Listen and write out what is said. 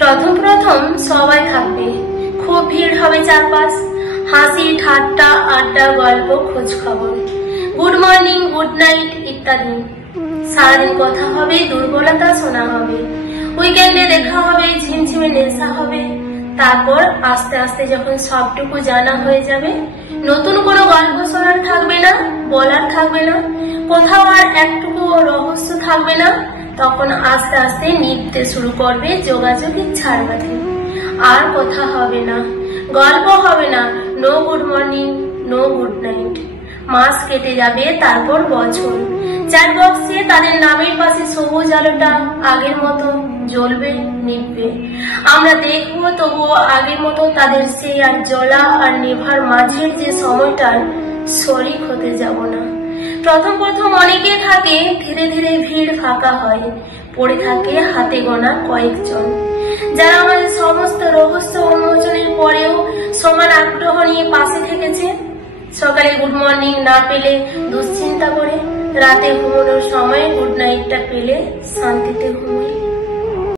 প্রথম প্রথম সবাই থাকবে, খুব ভিড় হবে চারপাশ, হাসি ঠাট্টা আড্ডা গল্প খোঁজ খবর, গুড মর্নিং গুড নাইট ইত্যাদি। সারাদিন কথা হবে, দুর্বলতা শোনা হবে, উইকেন্ডে দেখা হবে, ঝিমঝিমে নেশা হবে। তারপর আস্তে আস্তে যখন সবটুকু জানা হয়ে যাবে, নতুন কোনো গল্প শোনার থাকবে না, বলার থাকবে না, কোথাও আর একটুকু রহস্য থাকবে না, তখন আস্তে আস্তে নিভতে শুরু করবে যোগাযোগের ঝাড়বাতি। আর কথা হবে না, গল্প হবে না, no good morning no good night. মাস কেটে যাবে, তারপর বছর। চ্যাট বক্সে তাদের নামের পাশে সবুজ আলোটা আগের মতো জ্বলবে নিভবে। আমরা দেখবো তবুও আগের মতো তাদের সেই আর জ্বলা আর নেভার মাঝের যে সময়টার শরিক হতে যাব না। প্রথম প্রথম অনেকে থাকে, ধীরে ধীরে ভিড় ফাঁকা হয়, পড়ে থাকে হাতে গোনা কয়েকজন, যারা আমাদের সমস্ত রহস্য উন্মোচনের পরেও সমান আগ্রহ নিয়ে পাশে থেকেছে। সকালে গুড মর্নিং না পেলে দুশ্চিন্তা করে, রাতে ঘুমানোর সময় গুড নাইটটা পেলে শান্তিতে ঘুমোই।